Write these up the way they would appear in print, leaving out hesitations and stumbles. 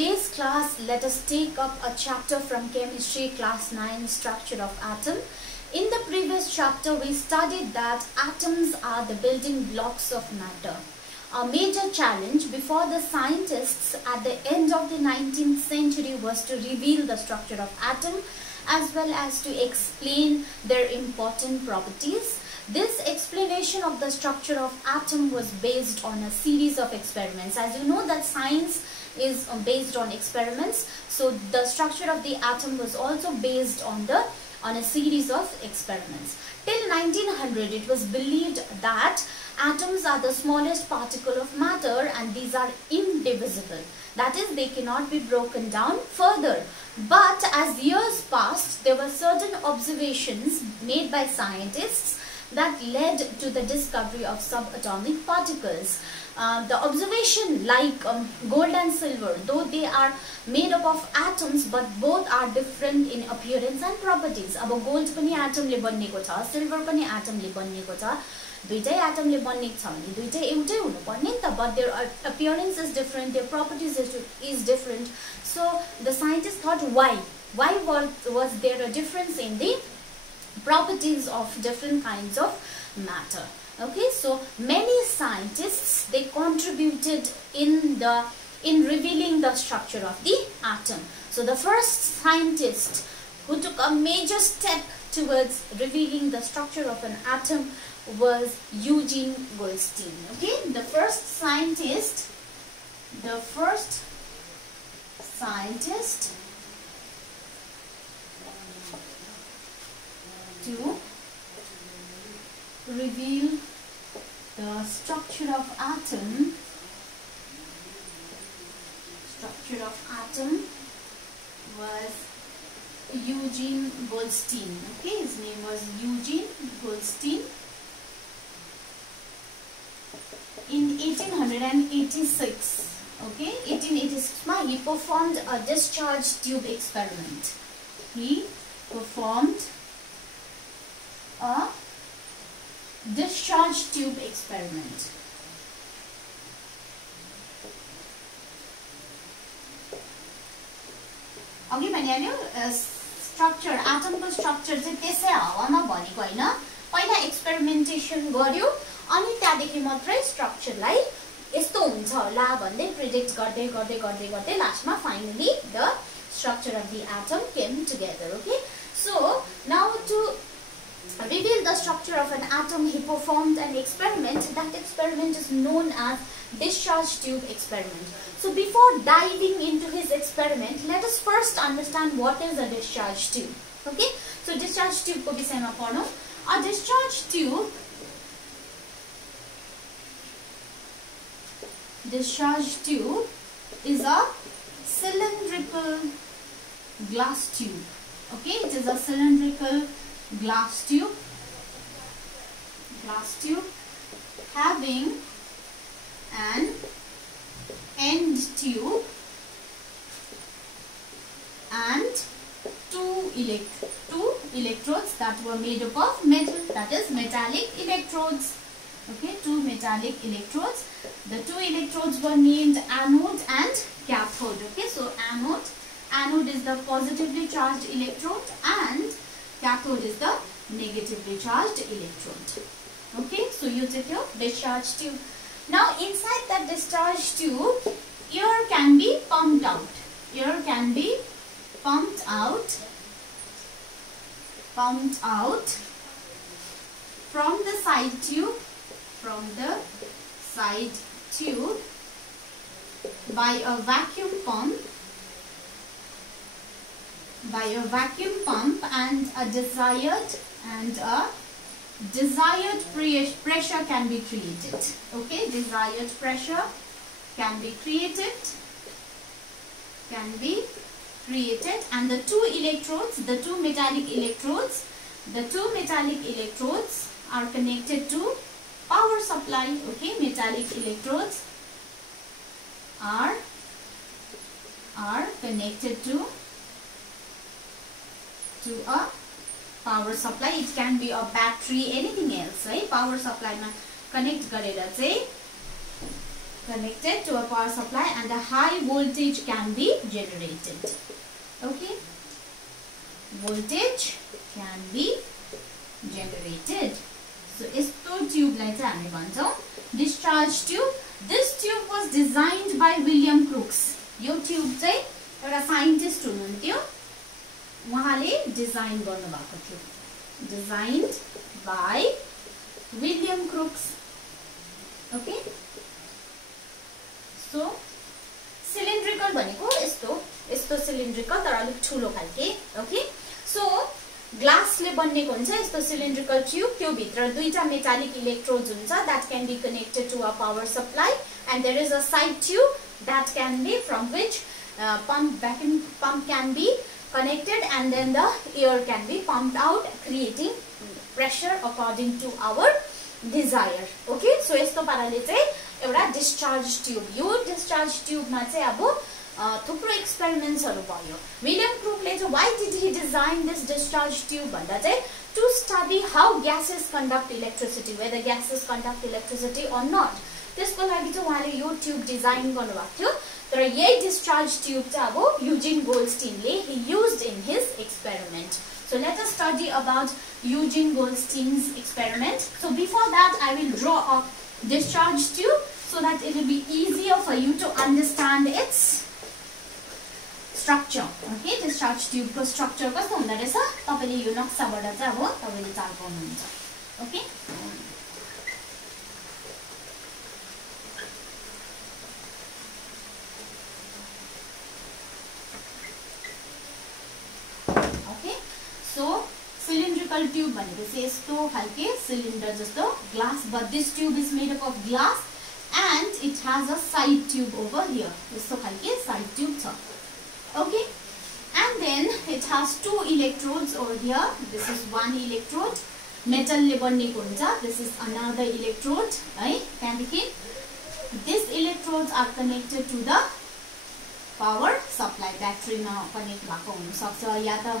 today's class, let us take up a chapter from chemistry class 9, structure of atom. In the previous chapter, we studied that atoms are the building blocks of matter. A major challenge before the scientists at the end of the 19th century was to reveal the structure of atom as well as to explain their important properties. This explanation of the structure of atom was based on a series of experiments. As you know that science is based on experiments, so the structure of the atom was also based on a series of experiments. Till 1900, it was believed that atoms are the smallest particle of matter and these are indivisible. That is, they cannot be broken down further. But as years passed, there were certain observations made by scientists that led to the discovery of subatomic particles. The observation, like gold and silver, though they are made up of atoms, but both are different in appearance and properties. अब gold पनि atom ले बनिएको छ, silver पनि atom ले बनिएको छ, दुईटै atom ले बनिएको छ भने दुईटै एउटै हुनुपर्ने नि त, but their appearance is different, their properties is different. So the scientists thought, why was there a difference in the properties of different kinds of matter? Okay, so many scientists, they contributed in revealing the structure of the atom. So the first scientist who took a major step towards revealing the structure of an atom was Eugene Goldstein. Okay, the first scientist to reveal the structure of atom was Eugene Goldstein. Okay, his name was Eugene Goldstein. In 1886, okay, 1886, he performed a discharge tube experiment. He performed a discharge tube experiment. अघि भनिहाल्यो structure, एटमको structure चाहिँ त्यसै हावामा भनेको हैन, पहिला experimentation गर्यो अनि त्यहाँदेखि मात्रै स्ट्रक्चरलाई यस्तो हुन्छ होला भन्दै प्रेडिक्ट गर्दै गर्दै गर्दै गर्दै लास्टमा finally the structure of the atom came together. Okay, so now to reveal the structure of an atom, he performed an experiment. That experiment is known as discharge tube experiment. So before diving into his experiment, let us first understand what is a discharge tube. Okay, so discharge tube ko bisayama padhau. A discharge tube is a cylindrical glass tube. Okay, it is a cylindrical glass tube having an end tube and two electrodes that were made up of metal, that is metallic electrodes. Okay, two metallic electrodes. The two electrodes were named anode and cathode. Okay, so anode is the positively charged electrode and cathode is the negatively charged electrode. Okay, so you take your discharge tube. Now inside that discharge tube, air can be pumped out. Air can be pumped out from the side tube by a vacuum pump and a desired pressure can be created. Okay, desired pressure can be created and the two metallic electrodes are connected to power supply. Okay, metallic electrodes are connected to a power supply. It can be a battery, anything else, right? Power supply ma connect garera chai connected to a power supply and a high voltage can be generated. Okay, voltage can be generated. So यस्तो ट्युबलाई चाहिँ हामी भन्छौं discharge tube. This tube was designed by William Crookes. Yo tube चाहिँ एउटा scientist हुनुहुन्थ्यो, उहाँले design गर्नुभएको थियो. Designed by William Crookes. Okay, so cylindrical भनेको यस्तो cylindrical तर अलिक ठुलो खालके. Okay, so ग्लास ले बनेको हुन्छ यस्तो cylindrical tube. त्यो भित्र दुईटा मेटालिक इलेक्ट्रोड्स हुन्छ that can be connected to a power supply, and there is a side tube that can be from which vacuum pump can be connected, and then the air can be pumped out, creating pressure according to our desire. Okay, so यस्तो पाराले चाहिँ एउटा discharge tube. यो discharge ट्युबमा चाहिँ अब थुप्रो एक्सपेरिमेन्ट्सहरु भयो. William क्रुकले चाहिँ why did he design this discharge tube भन्दा चाहिँ to study how gases conduct electricity, whether gases conduct electricity or not. त्यसको लागि चाहिँ उहाँले यो ट्युब डिजाइन गर्नुभएको थियो. तर यही डिस्चार्ज ट्युब चाहिँ अब Eugene गोल्डस्टीनले he used in his experiment. So let us study about Eugene Goldstein's experiment. So before that I will draw a discharge tube so that it will be easier for you to understand its structure. Okay, discharge tube को structure कस्तो हुँदो रहेछ तपाईले यो नक्साबाट चाहिँ अब तपाईले चाल पाउनुहुन्छ. Okay, so cylindrical tube भनेपछि यस्तो खालके cylinder जस्तो glass, but this tube is made up of glass and it has a side tube over here. यस्तो खालके side tube छ. Okay, and then it has two electrodes over here. This is one electrode, metal ले बनेको हुन्छ. This is another electrode, है त्यहाँदेखि these electrodes are connected to the power supply. Battery मा connect भएको हुन सक्छ या त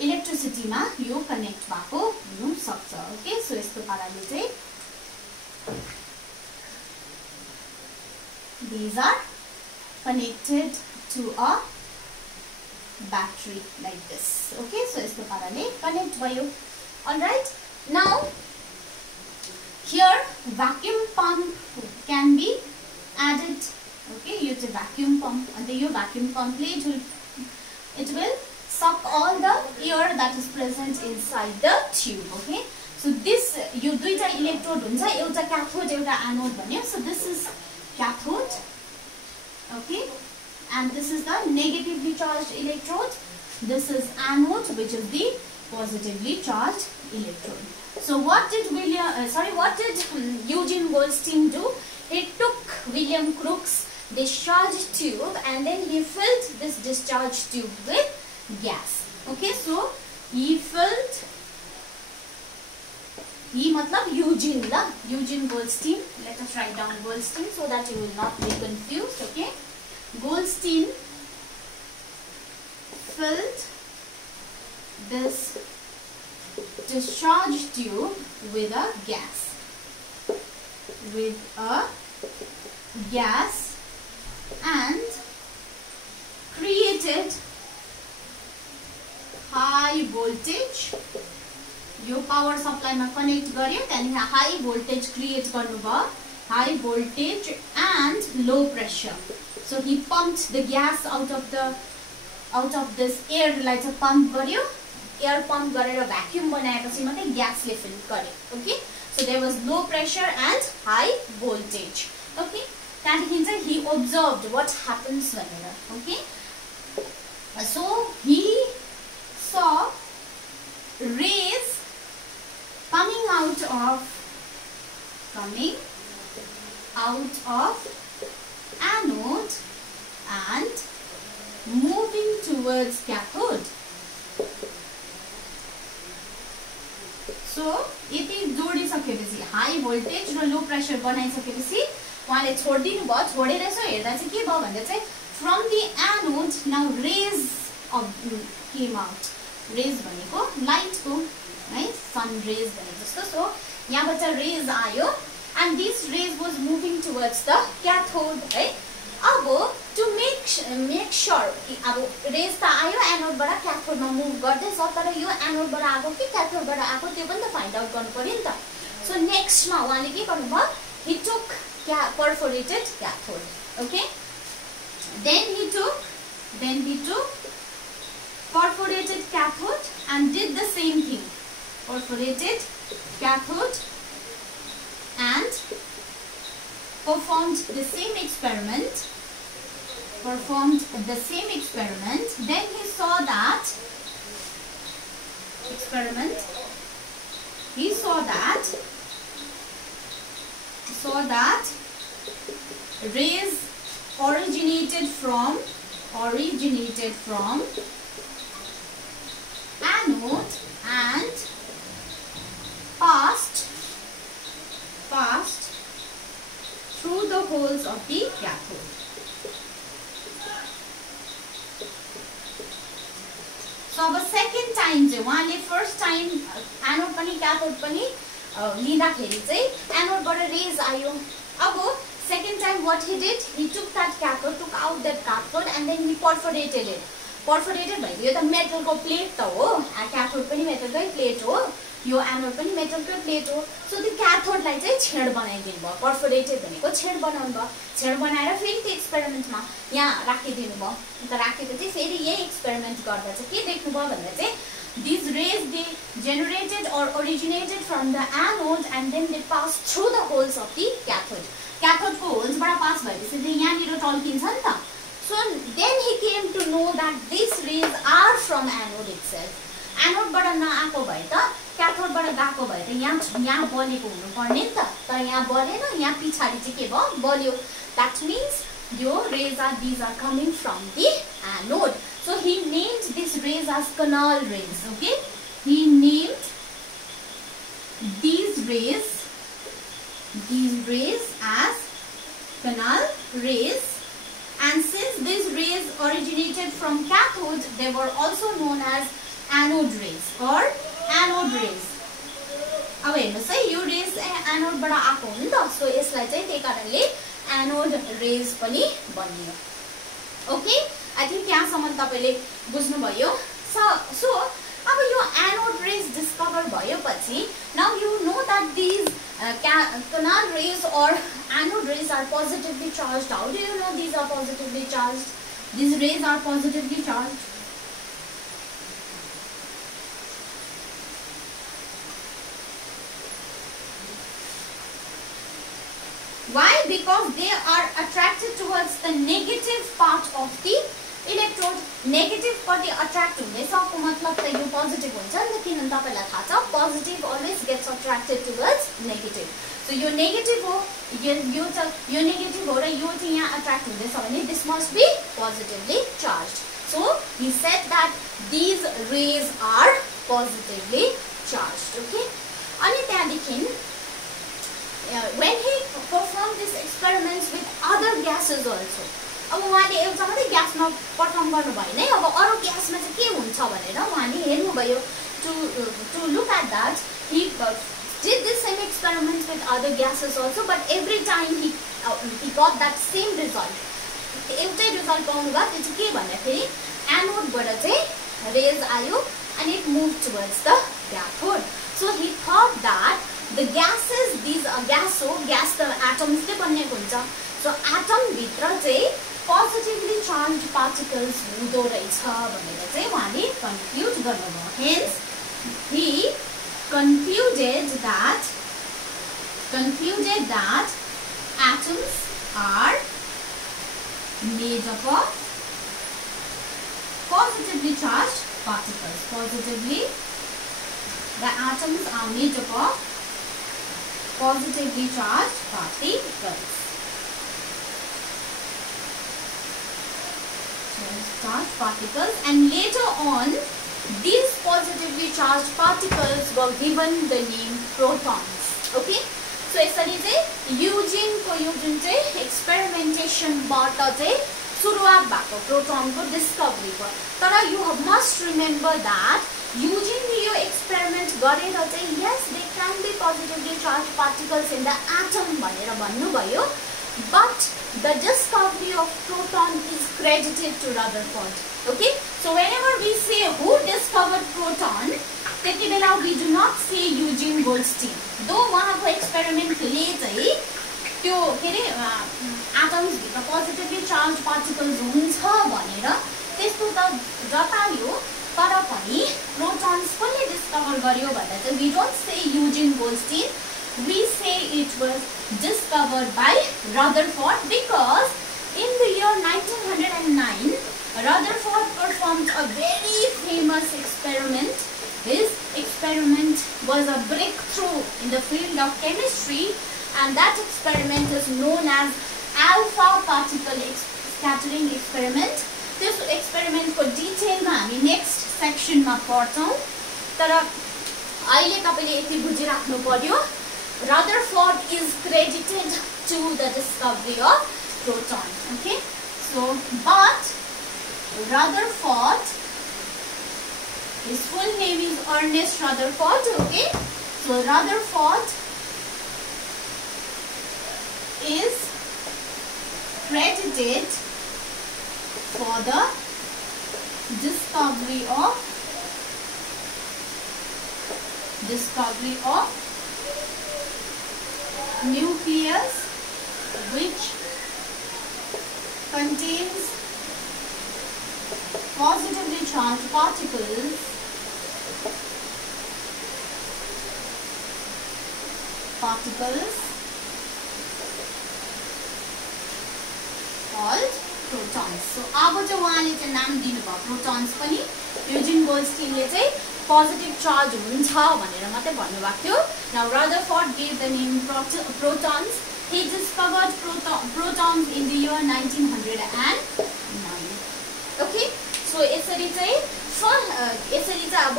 इलेक्ट्रिसिटी मा यो कनेक्ट भएको हुन सक्छ. ओके, सो यस्तो पाराले चाहिँ these are connected to a battery like this. Okay, so यस्तो पाराले कनेक्ट भयो. All right, now here vacuum pump can be added. Okay, यो चाहिँ vacuum pump, and yo vacuum pump ले it will suck all the air that is present inside the tube. Okay, so this यो दुईटा electrode हुन्छ, एउटा क्याथोड एउटा anode भन्यो. So this is cathode. Okay, and this is the negatively charged electrode. This is anode, which is the positively charged electrode. So what did Eugene Goldstein do? He took William Crookes' discharge tube and then he filled this discharge tube with gas. Okay, so he filled, he matlab Eugene la, Eugene Goldstein. Let us write down Goldstein so that you will not be confused. Okay, Goldstein filled this discharge tube with a gas, and created high voltage. Yo power supply मा connect गर्यो, त्यहाँदेखि high voltage create गर्नुभयो, high voltage and low pressure. So he pumped the gas out of this air लाई चाहिँ pump गर्यो. Air pump गरेर vacuum बनाएपछि मात्रै gas ले fill गर्यो. Okay, so there was low pressure and high voltage. Okay, त्यहाँदेखि चाहिँ he observed what happens भनेर. Okay, so he saw rays coming out of anode and moving towards cathode. So Yati जोडिसकेपछि high voltage raw low pressure बनाइसकेपछि उहाँले छोड्दिनु भयो. छोडेर यसो हेर्दा चाहिँ के भयो भन्दा चाहिँ from the anode now rays came out. Rays भनेको लाइट को है, सन रेज भने जस्तो. सो यहाँबाट रेज आयो and these rays was moving towards the cathode, है. अब to make sure कि अब rays त आयो एनोड बाट क्याथोड मा मुभ गर्दैछ, तर यो एनोड बाट आको कि क्याथोड बाट आको त्यो पनि त फाइन्ड आउट गर्नु पर्यो नि त. सो नेक्स्ट मा उहाँले के गर्नुभयो, he took perforated cathode. Okay, then he took perforated cathode and did the same thing. Perforated cathode and performed the same experiment. Then he saw that rays originated from anode and passed through the holes of the cathode. So अब second time चाहिँ उहाँले first time anode पनि क्याथोड पनि लिँदाखेरि चाहिँ एनोडबाट raise आयो. अब second time what he did, he took out that cathode and then he perforated it. Perforated by यो त मेटल को प्लेट त हो, क्याथोड पनि मेटल कै प्लेट हो, यो एनोड पनि मेटल कै प्लेट हो. सो त्यो क्याथोड लाई चाहिँ छेड बनाइदिनु भयो. पर्फोरेटेड भनेको छेड बनाउनु भयो. छेड बनाएर फेरि त्यो एक्सपेरिमेन्टमा यहाँ राखिदिनु भयो. अन्त राखेपछि फेरि यही एक्सपेरिमेन्ट गर्दा चाहिँ के देख्नु भयो भन्दा चाहिँ these rays they generated or originated from the anode and then they passed through the holes of the cathode. Cathode को holes बाट पास भएपछि चाहिँ यहाँनिर टल्किन्छ नि त. So then he came to know that these rays are from anode itself. Anode बाट नआको भए त क्याथोड बाट गएको भए त यहाँ बलेको हुनु पर्ने नि त, तर यहाँ बलेन, यहाँ पछाडी चाहिँ के भयो, बल्यो. That means these are coming from the anode. So he named these rays as canal rays. Okay, he named these rays as canal rays, and since these rays originated from cathode, they were also known as anode rays or anode rays. अब हेर्नुस् है, यो raise anode बाट आको हो नि त, सो यसलाई चाहिँ त्यही कारणले एनोड रेज पनि भनियो. ओके, आई थिंक यहाँसम्म तपाईले बुझ्नुभयो. सो अब यो एनोड रेज डिस्कभर भएपछि now you know that these canal rays or anode rays are positively charged. How do you know these are positively charged? These rays are positively charged. Why? Because they are attracted towards the negative part of the electrode. Negative पट्टि attract हुँदैछ को मतलब त यो positive हुन्छ नि त, किनभने तपाईलाई थाहा छ positive always gets attracted towards negative. So यो negative हो, यो negative हो र यो चाहिँ यहाँ attract हुँदैछ भने this must be positively charged. So he said that these rays are positively charged. Okay, अनि त्यहाँदेखि when he performed these experiments with other gases also, अब उहाँले एउटा मात्रै ग्यासमा परफर्म गर्नु भएन है, अब अरु ग्यासमा चाहिँ के हुन्छ भनेर उहाँले हेर्नु भयो. to look at that, he did the same experiment with other gases also, but every time he got that same result. एउटै रिजल्ट पाउनु भयो. त्यो चाहिँ के भन्दाखेरि एनोडबाट चाहिँ रेज आयो and it moved towards the cathode. So he thought that the gases, these are gas the atoms ले बनेको हुन्छ. So atom भित्र चाहिँ positively charged particles हुँदो रहेछ भनेर चाहिँ उहाँले कन्क्लुड गर्नुभयो. Hence he concluded that atoms are made up of positively charged particles. The atoms are made up of positively charged particles. And later on, these positively charged particles were given the name protons. Okay, so यसरी चाहिँ युजिनको यो जुन चाहिँ एक्सपेरिमेन्टेसनबाट चाहिँ सुरुवात भएको प्रोटोनको discovery भयो. तर you must remember that युजिङले यो एक्सपेरिमेन्ट गरेर चाहिँ यस they can be positively charge particles in the atom भनेर भन्नुभयो, but the discovery of proton is credited to Rutherford. Okay, so whenever we say who discovered proton, त्यति बेला we do not से युजिन गोल्डस्टिन. दो उहाँको एक्सपेरिमेन्टले चाहिँ त्यो के अरे एटम्सभित्र पोजिटिभली चार्ज पार्टिकल्स हुन्छ भनेर त्यस्तो त जतायो, तर पनि प्रोटोन्स कसले डिस्कभर गर्यो भन्दा चाहिँ we don't say Eugene Goldstein, we say it was discovered by Rutherford, because in the year 1909 Rutherford performed a very famous experiment. His experiment was a breakthrough in the field of chemistry, and that experiment is known as alpha particle scattering experiment. This experiment को detail मा हामी next section मा पढ्छौं, तर अहिले तपाईले यति बुझिराख्नु पर्यो, Rutherford is credited to the discovery of proton. Okay, so but Rutherford, his full name is Ernest Rutherford. Okay, so Rutherford is credited for the discovery of nucleus which contains positively charged particles called protons. So अब चाहिँ उहाँले चाहिँ नाम दिनुभयो protons पनि. Eugene गोल्डस्टिनले चाहिँ positive charge हुन्छ भनेर मात्रै भन्नुभएको थियो. Now Rutherford gave the name protons. He discovered protons in the year 1909. Okay, so यसरी चाहिँ अब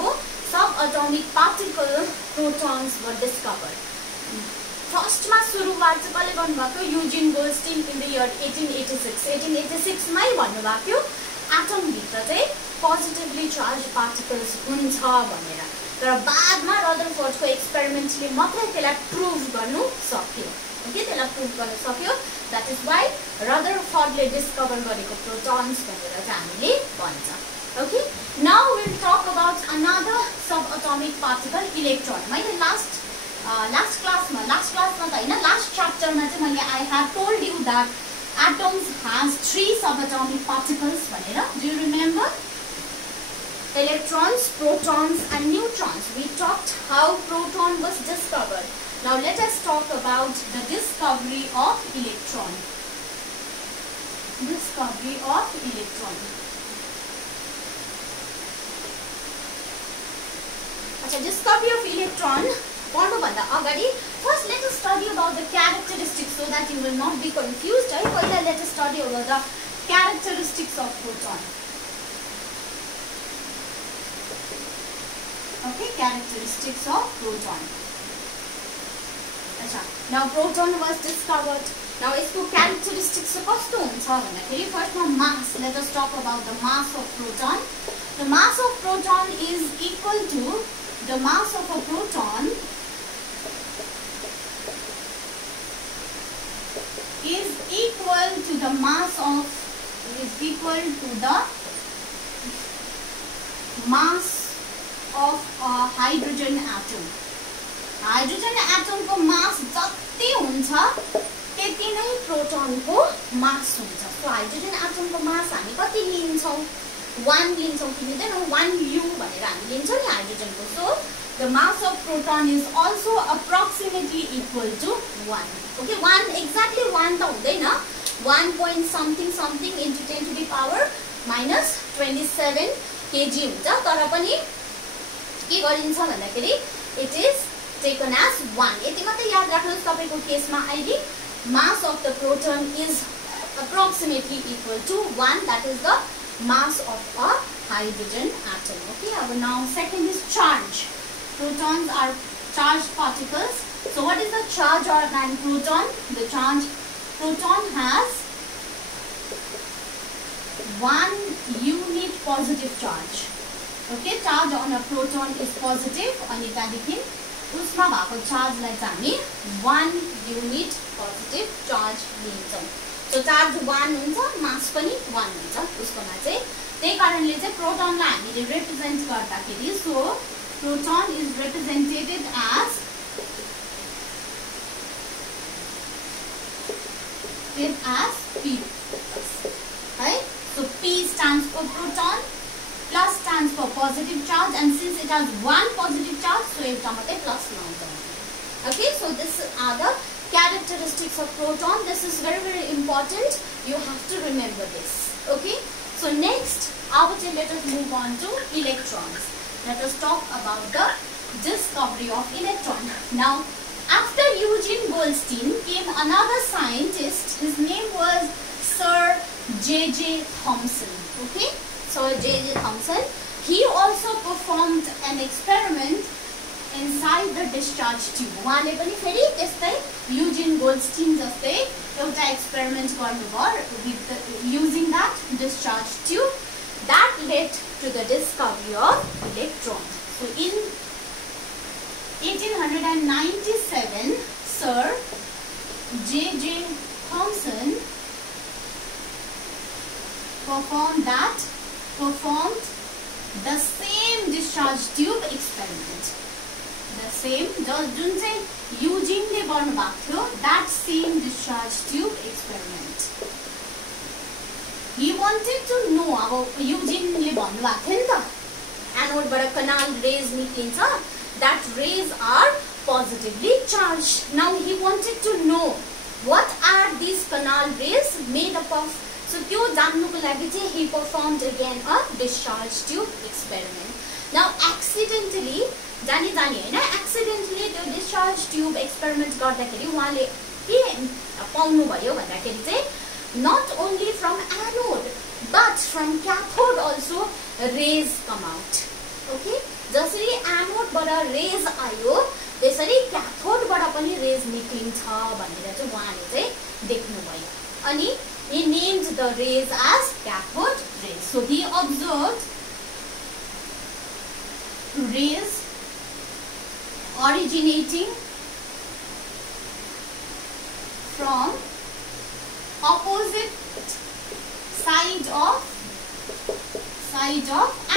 सब एटोमिक पार्टिकल प्रोटोन्स वर डिस्कभर्ड. फर्स्टमा सुरुवात चाहिँ कसले गर्नुभएको? युजिन गोल्डस्टिन इन द इयर 1886 मै भन्नुभएको थियो एटम भित्र चाहिँ पोजिटिभली चार्ज पार्टिकल्स हुन्छ भनेर. तर बादमा रदरफोर्डको एक्सपेरिमेन्टले मात्रै त्यसलाई प्रुभ गर्नु सक्यो. ओके, त्यसलाई प्रुभ गर्न सक्यो. द्याट इज वाइ रदरफोर्डले डिस्कभर गरेको प्रोटोन्स भनेर चाहिँ हामीले भन्छ. Okay, now will talk about another सब एटोमिक पार्टिकल इलेक्ट्रोन. मैले लास्ट क्लासमा त हैन, लास्ट च्याप्टरमा चाहिँ मैले I have told you that atoms has 3 subatomic particles भनेर. Do you remember? Electrons, protons and neutrons. We talked how proton was discovered. Now let us talk about the discovery of electron. Discovery of electron. अच्छा, discovery of electron पढ्नु भन्दा अगाडि first let us study about the characteristics so that you will not be confused. है, पहिला let us study about the characteristics of proton. Okay, characteristics of proton. अच्छा, now proton was discovered. Now यसको characteristics कस्तो हुन्छ भन्दाखेरि फर्स्टमा mass. Let us talk about the mass of proton. The mass of proton is equal to the mass of a proton is equal to the mass of a hydrogen atom. Hydrogen atom को mass जति हुन्छ त्यति नै proton को mass हुन्छ. So hydrogen atom को mass हामी कति लिन्छौं? 1 लिन्छौं कि लिँदैन? 1 U भनेर हामी लिन्छौं नि हाइड्रोजन को. So the mass of proton is also approximately equal to 1. Okay, 1 exactly 1 त हुँदैन, 1 point something into 10 to the power minus 27 kg हुन्छ. तर पनि के गरिन्छ भन्दाखेरि it is taken as 1. यति मात्रै याद राख्नुस् तपाईको केसमा अहिले mass of the proton is approximately equal to 1. That is the mass of a hydrogen atom. Okay, now second is charge. Protons are charged particles. So what is the charge of an proton? The proton has 1 unit positive charge. Okay charge on a proton is positive अनि त्यहाँदेखि उसमा भएको चार्जलाई चाहिँ हामी 1 unit positive charge लिन्छौँ सो charge 1 हुन्छ मास पनि 1 हुन्छ उसकोमा चाहिँ त्यही कारणले चाहिँ प्रोटोनलाई हामीले रिप्रेजेन्ट गर्दाखेरि so proton is represented as P right so P stands for proton plus stands for positive charge and since it has one positive charge so euta matai plus launcha okay so this are the characteristics of proton this is very important you have to remember this okay so next let us move on to electrons let us talk about the discovery of electron now after Eugene Goldstein came another scientist. His name was Sir J.J. Thomson. Okay, Sir J.J. Thomson. He also performed an experiment inside the discharge tube. उहाँले पनि फेरि त्यस्तै Eugene Goldstein जस्तै एउटा experiment गर्नुभयो with using that discharge tube that led to the discovery of electrons. So in 1897, Sir J.J. Thomson performed the same discharge tube experiment. The same, जुन चाहिँ Eugene ले गर्नुभएको थियो, that same discharge tube experiment. He wanted to know, अब Eugene ले भन्नुभएको थियो नि त, एनोडबाट canal rays निक्लिन्छ. That rays are positively charged. Now he wanted to know what are these canal rays made up of. So त्यो जान्नुको लागि चाहिँ he performed again a discharge tube experiment. Now accidentally जानी हैन accidentally त्यो discharge tube experiment गर्दाखेरि उहाँले के पाउनु भयो भन्दाखेरि चाहिँ not only from anode but from cathode also rays come out. Okay, जसरी एनोड बाट रेज आयो त्यसरी क्याथोड बाट पनि रेज निक्लिन्छ भनेर चाहिँ उहाँले चाहिँ देख्नु भयो अनि he named the rays as cathode rays. So he observed rays originating from opposite side of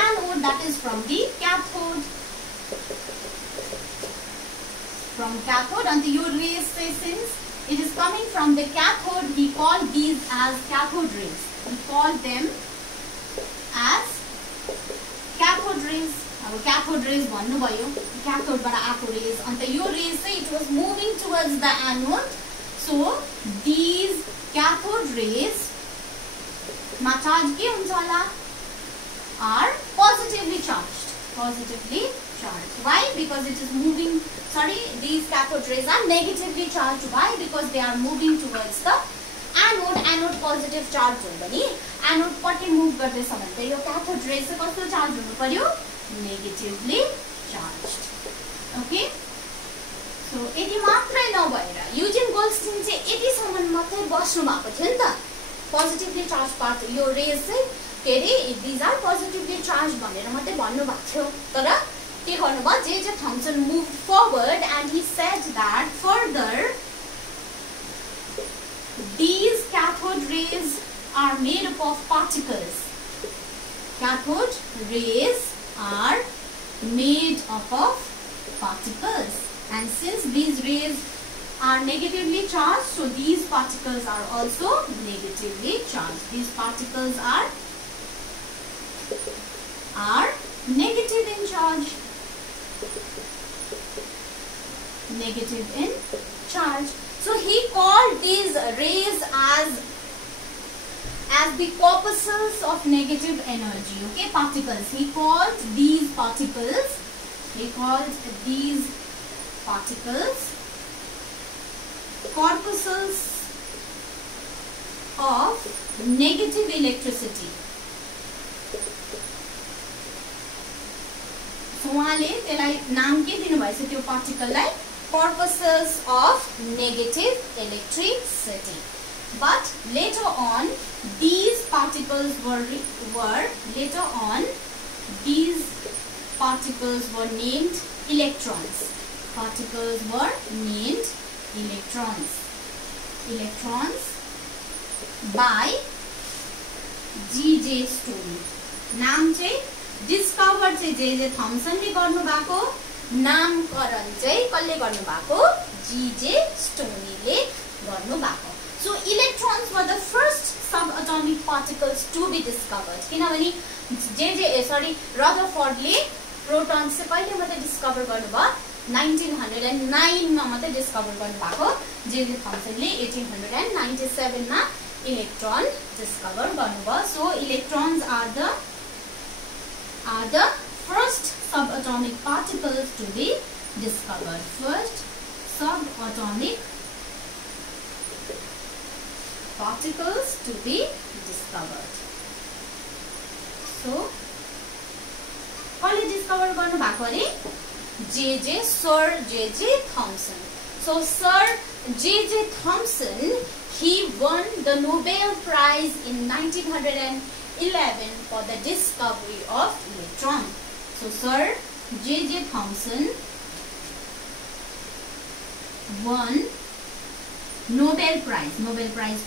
anode, that is from the cathode. From cathode, and the rays say since it is coming from the cathode, he called these as cathode rays. He called them as cathode rays. अब cathode rays भन्नु भयो, cathode बाट आएको rays, and the rays say it was moving towards the anode. So these cathode rays मा charge के हुन्छ होला? Are positively charged. Why? Because it is moving, these cathode rays are negatively charged. Why? Because they are moving towards the anode positive charge हो भने anode पट्टि move गर्दैछ भने त यो cathode rays चाहिँ कस्तो charge हुनु पर्यो? Negatively charged. Okay, so यति मात्रै नभएर Eugene Goldstein चाहिँ यतिसम्म मात्रै बस्नु भएको थियो नि त positively charged part यो rays चाहिँ के रे these are positively charged भनेर मात्रै भन्नु भएको थियो तर के गर्नुभयो J.J. Thomson moved forward and he said that further these cathode rays are made up of particles. Cathode rays are made up of particles and since these rays are negatively charged so these particles are also negatively charged. These particles are negative in charge. So he called these rays as the corpuscles of negative energy. Okay, particles. He called these particles corpuscles of negative electricity. So उहाँले त्यसलाई नाम के दिनु भएछ त्यो पार्टिकललाई corpuscles of negative electricity. But later on these particles were later on these particles were named electrons. Particles were named electrons. Electrons by G.J. Stoney. नाम चाहिँ discover चाहिँ J.J. थम्सनले गर्नुभएको, नामकरण चाहिँ कसले गर्नुभएको? G.J. Stoneyले गर्नुभएको. So electrons were the first subatomic particles to be discovered. किनभने रदरफोर्डले प्रोटॉन्स चाहिँ कहिले मात्रै डिस्कभर गर्नुभयो? 1909 मा मात्रै डिस्कभर गर्नुभएको. J.J. थम्सनले 1897 मा इलेक्ट्रॉन डिस्कभर गर्नुभयो. So electrons are the first subatomic particles to be discovered. First subatomic particles to be discovered. So कसले डिस्कभर गर्नु भएको अरे? Sir J.J. Thomson. So Sir J.J. Thomson, he won the Nobel Prize in 1911 for the discovery of electron. So Sir J.J. Thomson won Nobel Prize. Nobel Prize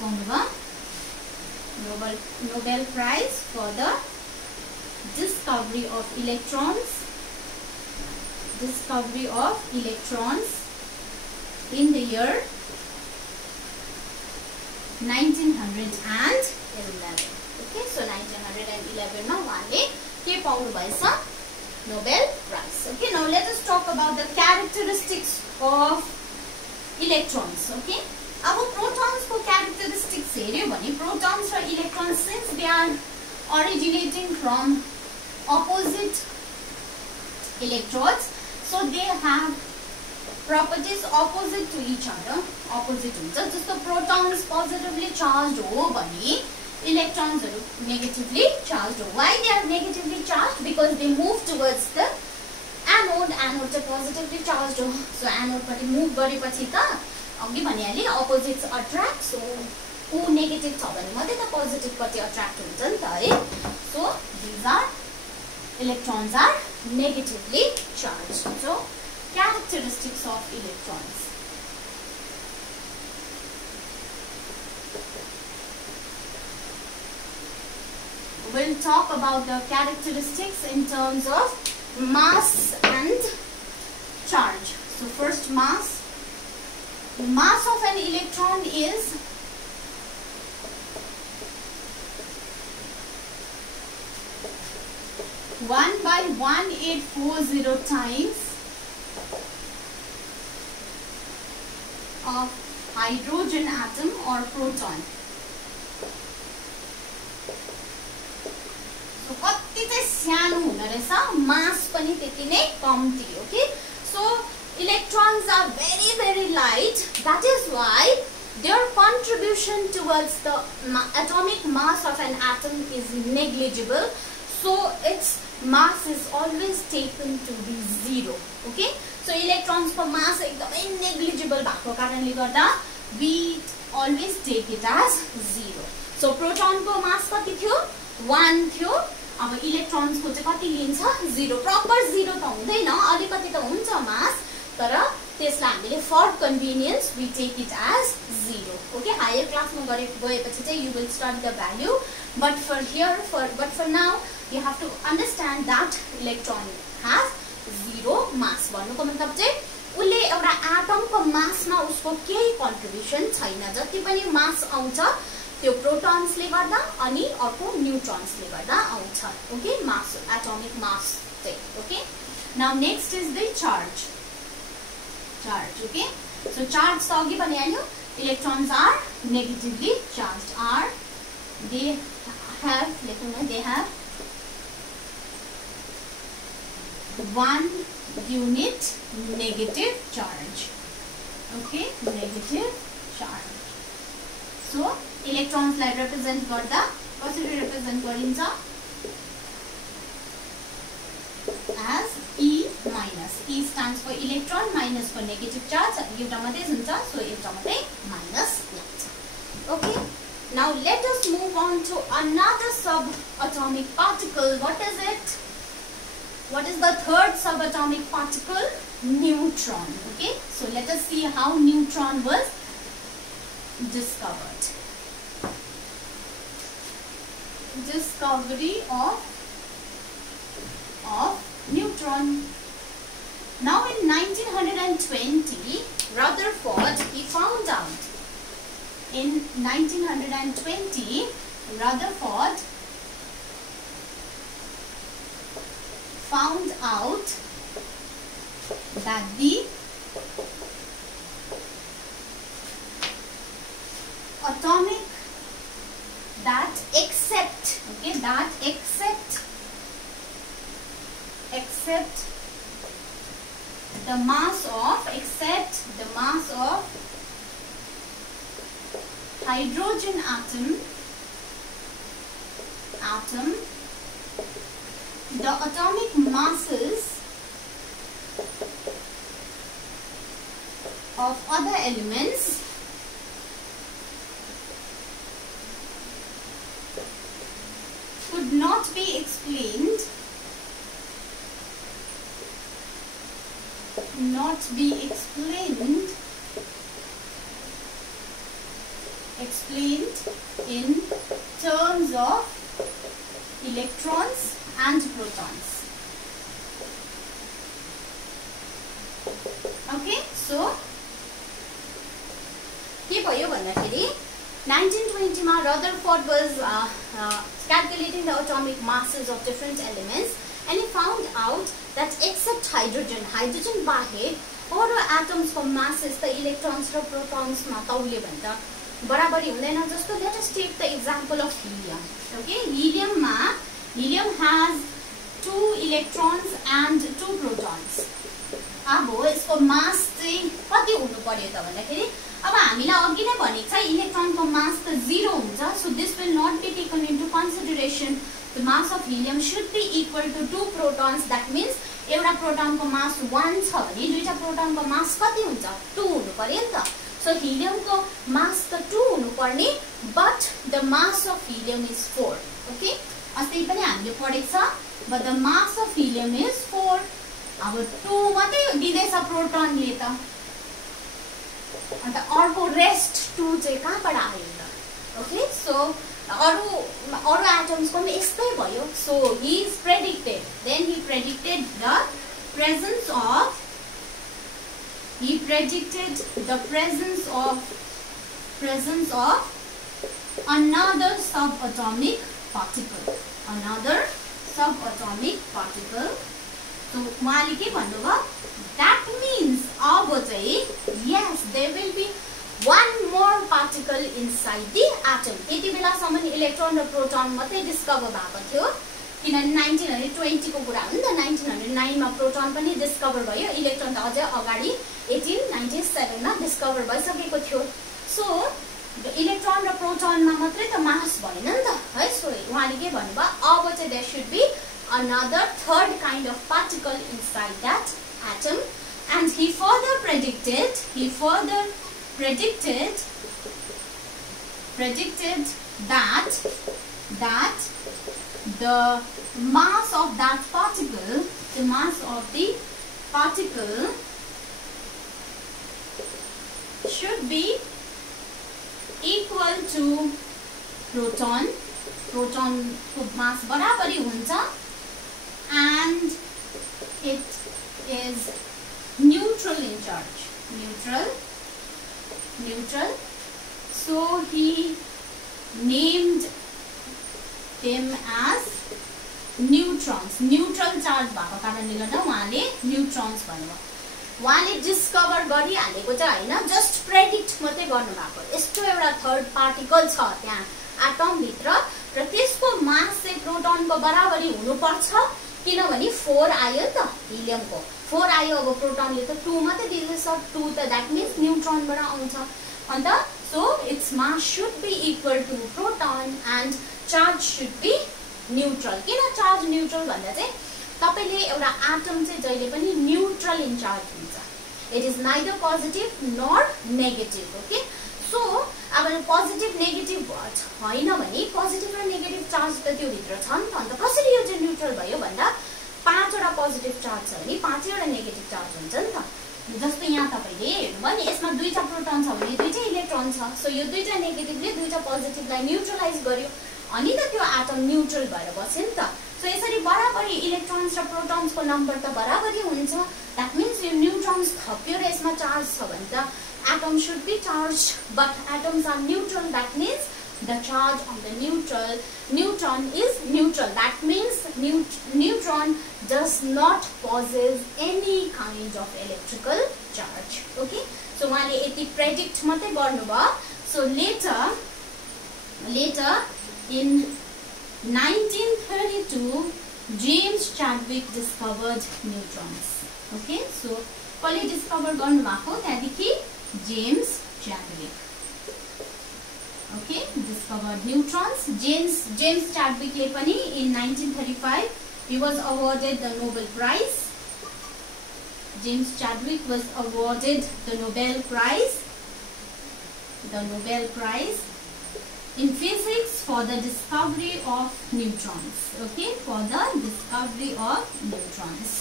Nobel Prize for the discovery of electrons. Discovery of electrons in the year 1911. Okay, so 1911 ma uहाँले के पाउनु भएछ? Nobel Prize. Okay, now let us talk about the characteristics of electrons. Okay, अब protons को characteristics हेर्यो भने protons raw electrons, since they are originating from opposite electrodes, so they have properties opposite to each other. Opposite हुन्छ. जस्तो protons positively charged हो भने electrons are negatively charged. Why they are negatively charged? Because they move towards the anode. Anode चाहिँ positively charged हो. So anode पट्टि move गरेपछि त अघि भनिहाले opposites attract. So ऊ negative छ भने मात्रै त positive पट्टि attract हुन्छ नि त है. So these are electrons are negatively charged. So characteristics of electrons. We'll talk about the characteristics in terms of mass and charge. So first mass. The mass of an electron is 1/1840 times of hydrogen atom or proton. So कति चाहिँ सानो हुँदो रहेछ, मास पनि त्यति नै कम्ती. Okay, so electrons are very light. That is why their contribution towards the atomic mass of an atom is negligible. So its mass is always taken to be 0. Okay, so electrons को mass एकदमै negligible भएको कारणले गर्दा we always take it as 0. So proton को mass कति थियो? 1 थियो. अब electrons को चाहिँ कति लिन्छ? 0. Proper 0 त हुँदैन, अलिकति त हुन्छ mass, तर त्यसलाई हामीले for convenience we take it as 0. Okay, higher class मा गएपछि चाहिँ you will study the value, but for now you have to understand that electron has 0 mass. भन्नुको मतलब चाहिँ उसले एउटा एटम को मास मा उसको केही कन्ट्रिब्युसन छैन. जति पनि मास आउँछ त्यो प्रोटॉन्स ले गर्दा अनि अर्को न्यूट्रॉन्स ले गर्दा आउँछ. ओके, मास, एटॉमिक मास चाहिँ. Okay, now next is the charge. Okay, so charge त अघि भनिहाल्यो. Electrons are negatively charged. They have 1 unit negative charge. Okay, negative charge. So electrons lie represent गर्दा कसरी represent गरिन्छ? As E minus. E stands for electron, minus for negative charge. एउटा मात्रै हुन्छ, so एउटा मात्रै minus लाग्छ. Okay, now let us move on to another subatomic particle. What is it? What is the third subatomic particle? Neutron. Okay, so let us see how neutron was discovered. Discovery of neutron. Now in 1920, Rutherford, he found out. In 1920, Rutherford found out that the atomic that accept the mass of hydrogen atom, the atomic masses of other elements could not be explained in terms of electrons and protons. Okay, so के भयो भन्दाखेरि 1920 मा Rutherford was calculating the atomic masses of different elements, and he found out that except hydrogen बाहेक अरू atoms को masses the electrons raw protons मा तौल्यो भने त बराबरी हुँदैन जस्तो. Let us take the example of helium. Okay, helium has 2 electrons and 2 protons. अब यसको मास चाहिँ कति हुनु पर्यो त भन्दाखेरि अब हामीलाई अघि नै भनेको छ इलेक्ट्रोनको मास त 0 हुन्छ. So this will not be taken into consideration. The mass of helium should be equal to 2 protons. That means एउटा प्रोटोनको मास 1 छ भने दुईटा प्रोटोनको मास कति हुन्छ 2 हुनु पर्यो नि त. So helium को mass त 2 हुनु पर्ने, but the mass of helium is 4. Okay, अस्ति पनि हामीले पढेको छ, but the mass of helium is 4. अब 2 मात्रै दिदैछ प्रोटोनले त, अन्त अर्को रेस्ट 2 चाहिँ कहाँबाट आयो त. Okay, so अरू atoms को पनि यस्तै भयो. So he predicted the presence of another subatomic particle. So उहाँले के भन्नुभयो, that means अब चाहिँ yes, there will be one more particle inside the atom. यति बेलासम्म इलेक्ट्रोन र प्रोटोन मात्रै डिस्कभर भएको थियो, किनभने 1920 को कुरा हो नि त. 1909 मा प्रोटोन पनि डिस्कभर भयो, इलेक्ट्रोन त अझै अगाडि 1897 मा डिस्कभर भइसकेको थियो. सो इलेक्ट्रोन र प्रोटोनमा मात्रै त मास भएन नि त है. सो उहाँले के भन्नुभयो, अब चाहिँ there should be another third kind of particle inside that atom, and he further predicted that the mass of that particle, should be equal to proton को mass बराबरी हुन्छ, and it is neutral in charge. Neutral. So he named them as neutrons. Neutral charge भएको कारणले गर्दा उहाँले neutrons भन्नुभयो. उहाँले discover गरिहालेको चाहिँ हैन, जस्ट प्रेडिक्ट मात्रै गर्नु भएको. यस्तो एउटा थर्ड पार्टिकल छ त्यहाँ एटम भित्र र त्यसको मास चाहिँ प्रोटोनको बराबरी हुनुपर्छ, किनभने 4 आयो नि त हिलियमको 4 आयो. अब प्रोटोनले त 2 मात्रै दिदैछ, 2 त दैट मिन्स न्यूट्रनबाट आउँछ. And so its mass should be equal to proton and charge should be neutral. किन चार्ज न्यूट्रल भन्दा चाहिँ तपाईले एउटा एटम चाहिँ जहिले पनि न्यूट्रल इन चार्ज हुन्छ. It is neither positive nor negative. Okay, so अब पोजिटिभ नेगेटिभ छैन भने पोजिटिभ र नेगेटिभ चार्ज त त्यो भित्र छ नि त. अन्त कसरी यो चाहिँ न्यूट्रल भयो भन्दा पाँचवटा पोजिटिभ चार्ज छ भने 5वटा नेगेटिभ चार्ज हुन्छ नि त। जस्तो यहाँ तपाईले हेर्नुभयो नि, यसमा 2टा प्रोटोन छ भने 2टा इलेक्ट्रोन छ। सो यो 2टा नेगेटिभले 2टा पोजिटिभलाई न्यूट्रलाइज गर्यो, अनि त त्यो एटम न्यूट्रल भएर बस्यो नि त। सो यसरी बराबरी इलेक्ट्रोन्स र प्रोटोन्सको नम्बर त बराबरी हुन्छ। द्याट मिन्स यो न्यूट्रन्स थप्यो र यसमा चार्ज छ भने त atom should be charge, but atoms are neutral. That means the charge on the neutron is neutral. That means neutron does not possess any kind of electrical charge. Okay, so उहाँले यति predict मात्रै गर्नुभयो। So later in 1932 James Chadwick discovered neutrons. Okay, so कसले discover गर्नुभएको त्यहाँदेखि James Chadwick. Okay, discovered neutrons. James Chadwick ले पनि in 1935 he was awarded the Nobel Prize. James Chadwick was awarded the Nobel Prize in physics for the discovery of neutrons. Okay, for the discovery of neutrons.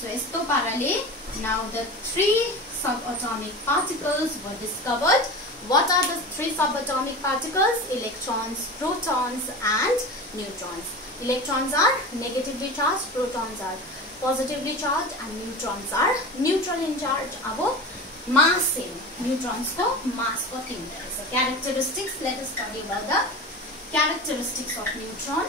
So यस्तो पाराले now the 3 subatomic particles were discovered. What are the 3 subatomic particles? Electrons, protons and neutrons. Electrons are negatively charged, protons are positively charged and neutrons are neutral in charge. अब mass in neutrons को mass कति हुन्छ? So characteristics, let us study about the characteristics of neutron.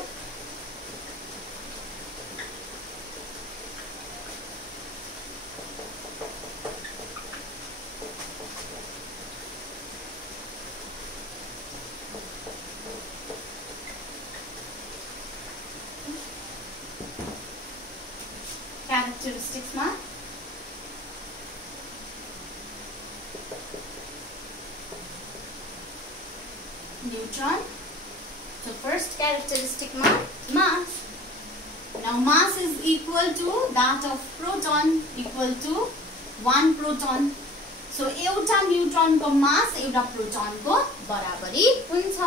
Characteristics ma neutron. So first characteristic mass. Now mass is equal to that of proton, equal to 1 proton. So एउटा nutrient को मास एउटा proton को बराबरी हुन्छ।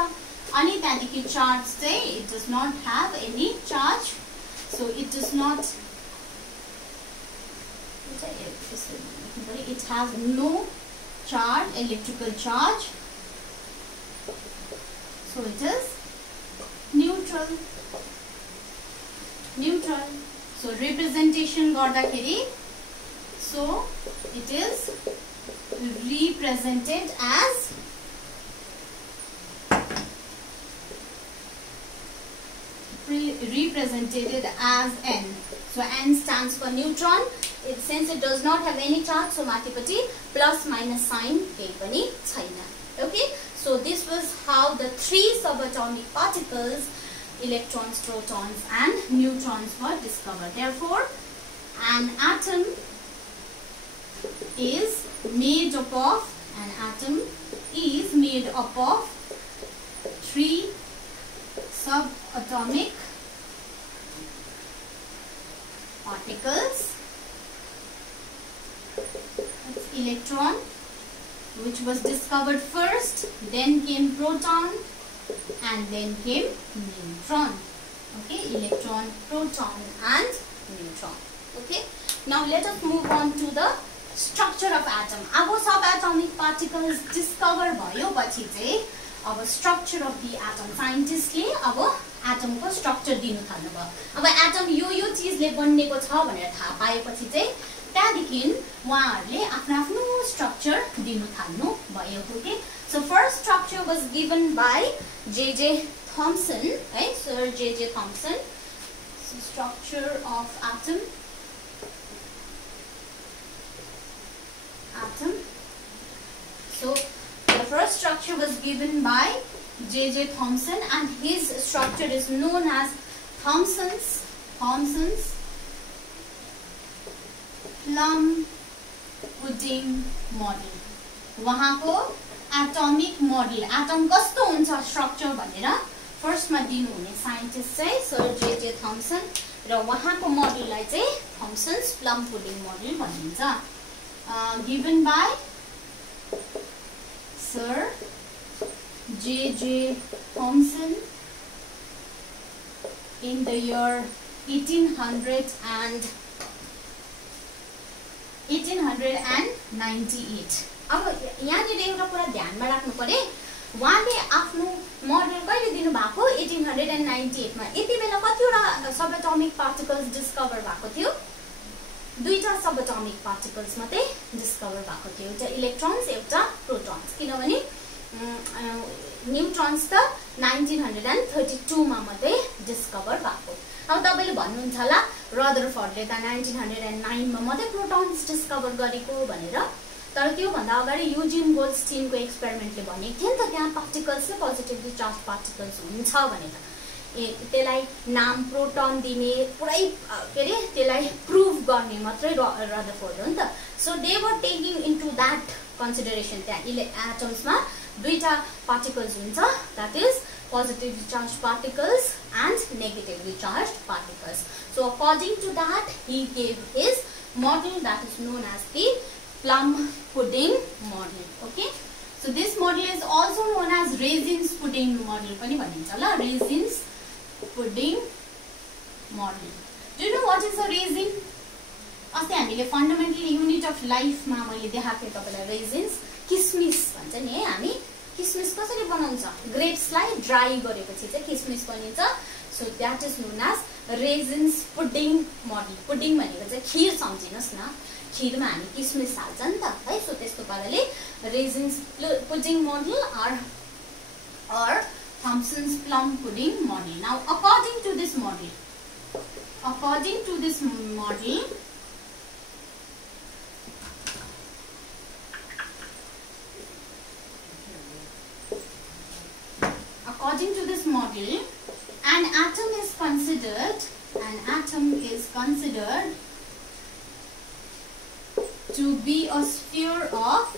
अनि त्यहाँदेखि charge चाहिँ it does not have any charge. So it does not, it has no charge, electrical charge. So it is neutral. So representation गर्दाखेरि, so it is represented as N. So N stands for neutron. Since it does not have any charge, so माथिपट्टि plus minus sign केही पनि छैन. Okay, so this was how the 3 subatomic particles, electrons, protons and neutrons were discovered. Therefore, an atom is made up of 3 subatomic particles. It's electron, which was discovered first, then came proton and then came neutron. Okay, electron, proton and neutron. Okay, now let us move on to the structure of atom. अब subatomic particles discover भयो पछि चाहिँ अब structure of the atom, scientist ले अब atom को structure दिनु थाल्नु भयो. अब atom यो चीजले बनिएको छ भनेर थाहा पाएपछि चाहिँ त्यहाँदेखि उहाँहरूले आफ्नो structure दिनु थाल्नु भयो. Okay, so first structure was given by J.J. Thomson, right? Sir J.J. Thomson. So structure of atom. So the first structure was given by J.J. Thomson, and his structure is known as Thomson's plum pudding model. वहाँको atomic model, atom कस्तो हुन्छ structure भनेर first मा दिनु हुने scientist चाहिँ Sir J.J. Thomson, र वहाँको मोडललाई चाहिँ Thomson's plum pudding model भनिन्छ. Given by Sir J.J. Thomson in the year 1898। अब यहाँनिर एउटा कुरा ध्यानमा राख्नु पर्यो, उहाँले आफ्नो मोडल कहिले दिनु भएको 1898 मा। यति बेला कतिवटा सबएटोमिक पार्टिकल्स डिस्कभर भएको थियो? दुईटा सबएटोमिक पार्टिकल्स मात्रै डिस्कभर भएको थियो, एउटा इलेक्ट्रोन्स एउटा प्रोटोन्स। किनभने न्यूट्रन्स त 1932 मा मात्रै डिस्कभर भएको। अब तपाईले भन्नुहुन्छ होला रदरफोर्डले त 1909 मा मात्रै प्रोटोन्स डिस्कभर गरेको भनेर, तर त्यो भन्दा अगाडि युजिन गोल्डस्टीनको एक्सपेरिमेन्टले भनेको थियो नि त त्यहाँ पार्टिकल्स चाहिँ पोजिटिभली चार्ज पार्टिकल्स हुन्छ भनेर। त्यसलाई नाम प्रोटोन दिने पुरै के अरे त्यसलाई प्रुभ गर्ने मात्रै रदरफोर्ड हो नि त। सो दे वर टेकिङ इन्टु द्याट कन्सिडरेसन। त्यहाँ एटम्समा दुईटा पार्टिकल्स हुन्छ, that is positively charged particles and negatively charged particles. So according to that, he gave his model that is known as the plum pudding model. Okay, so this model is also known as raisins pudding model pani bhanincha la, raisins pudding model. Do you know what is a raisin? अस्ति हामीले fundamental unit of life मा मैले देखाएको तपाईलाई resins किसमिस भन्छ नि है। हामी किसमिस कसरी बनाउँछ? ग्रेप्सलाई ड्राई गरेपछि चाहिँ किसमिस बनिन्छ। So that is known as raisins pudding model. Pudding भनेको चाहिँ खीर सम्झिनुहोस् न, खीरमा हामी किसमिस हाल्छ नि त है। सो त्यस्तो पाराले raisins pudding model or Thompson's plum pudding model. Now according to this model, according to this model, an atom is considered to be a sphere of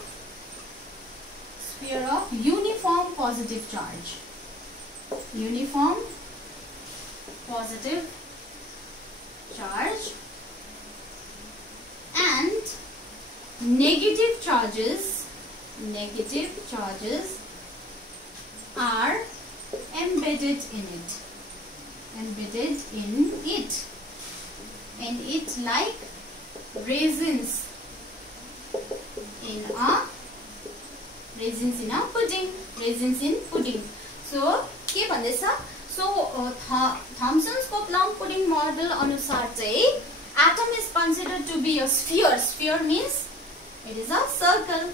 uniform positive charge. Uniform positive charge and negative charges are embedded in it like raisins in a pudding. So के भन्दैछ? सो थम्सन्स को plum पुडिङ model अनुसार चाहिँ atom is considered to be a sphere means it is a circle.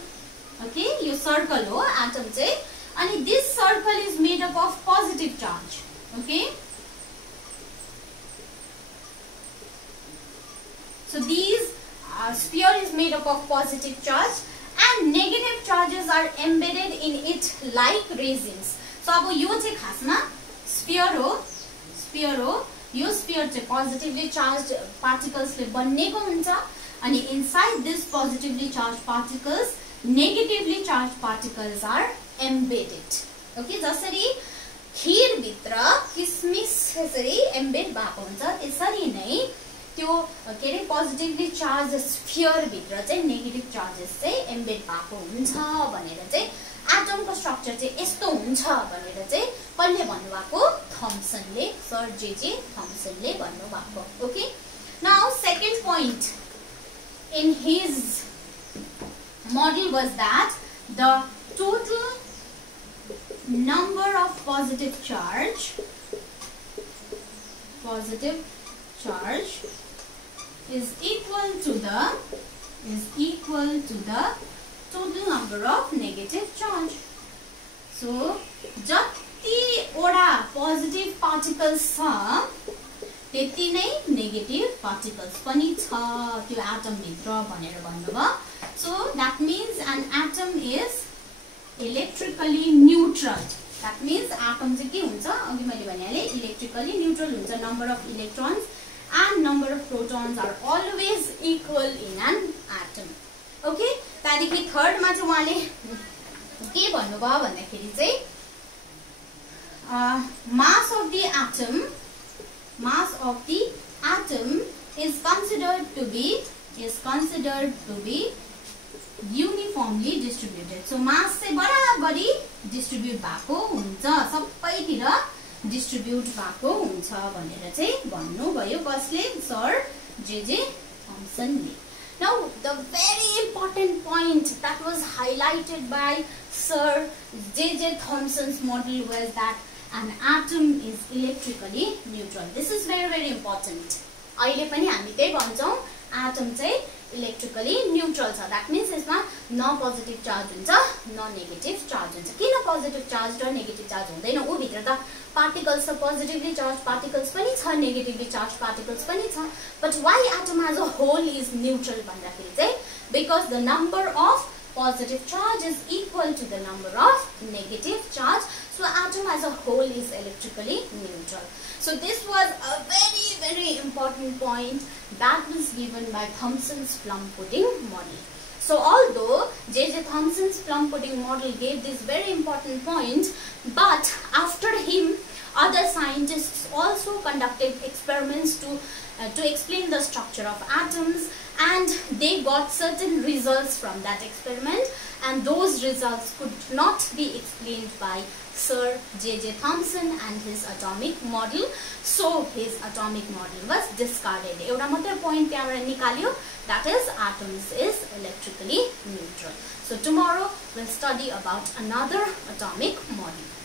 Okay, yo circle हो atom चाहिँ, अनि this circle is made up of positive charge. Okay, so these sphere is made up of positive charge and negative charges are embedded in it like raisins. So अब यो चाहिँ खासमा sphere हो, यो sphere चाहिँ positively charged particles ले बन्नेको हुन्छ, अनि inside this positively charged particles negatively charged particles are embedded. Okay, जसरी खीर भित्र किसमिस यसरी एम्बेड भएको हुन्छ त्यसरी नै त्यो के रे पोजिटिभली चार्ज स्फियर भित्र चाहिँ नेगेटिभ चार्जेस चाहिँ एम्बेड भएको हुन्छ भनेर चाहिँ एटमको स्ट्रक्चर चाहिँ यस्तो हुन्छ भनेर चाहिँ कसले भन्नुभएको? थम्सनले, सर जे थम्सनले भन्नुभएको। Okay, now second point in his model was that the total number of positive charge is equal to the total number of negative charge. So जति वटा positive particles छ त्यति नै negative particles पनि छ त्यो atom भित्र भनेर भन्नुभयो। So that means an atom is electrically neutral. That means atom चाहिँ के हुन्छ? अघि मैले भनिहालेँ electrically neutral हुन्छ। Number of electrons and number of protons are always equal in an atom. Okay, त्यहाँदेखि थर्ड मा चाहिँ उहाँले के भन्नुभयो भन्दाखेरि चाहिँ mass of the atom is considered to be uniformly distributed. So mass चाहिँ बराबरी डिस्ट्रिब्युट भएको हुन्छ सबैतिर डिस्ट्रिब्युट भएको हुन्छ भनेर चाहिँ भन्नुभयो कसले सर जे थम्सनले Now the very important point that was highlighted by Sir J.J. Thomson's model was that an atom is electrically neutral. This is very important. अहिले पनि हामी त्यही भन्छौं atom चाहिँ electrically neutral छ. That means यसमा न positive charge हुन्छ न negative charge हुन्छ. किन positive charge र negative charge हुँदैन? उ भित्र त particles त positively charged particles पनि छ, negatively charged particles पनि छ. But why atom as a whole is neutral भन्दाखेरि चाहिँ because the number of positive charge is equal to the number of negative charge. So atom as a whole is electrically neutral. So this was a very important point that was given by Thomson's plum pudding model. So although J.J. Thomson's plum pudding model gave this very important point, but after him other scientists also conducted experiments to explain the structure of atoms, and they got certain results from that experiment, and those results could not be explained by Sir J.J. Thomson and his atomic model. So his atomic model was discarded. एउटा मात्र point त्यहाँबाट निकाल्यो, that is atoms is electrically neutral. So tomorrow we'll study about another atomic model.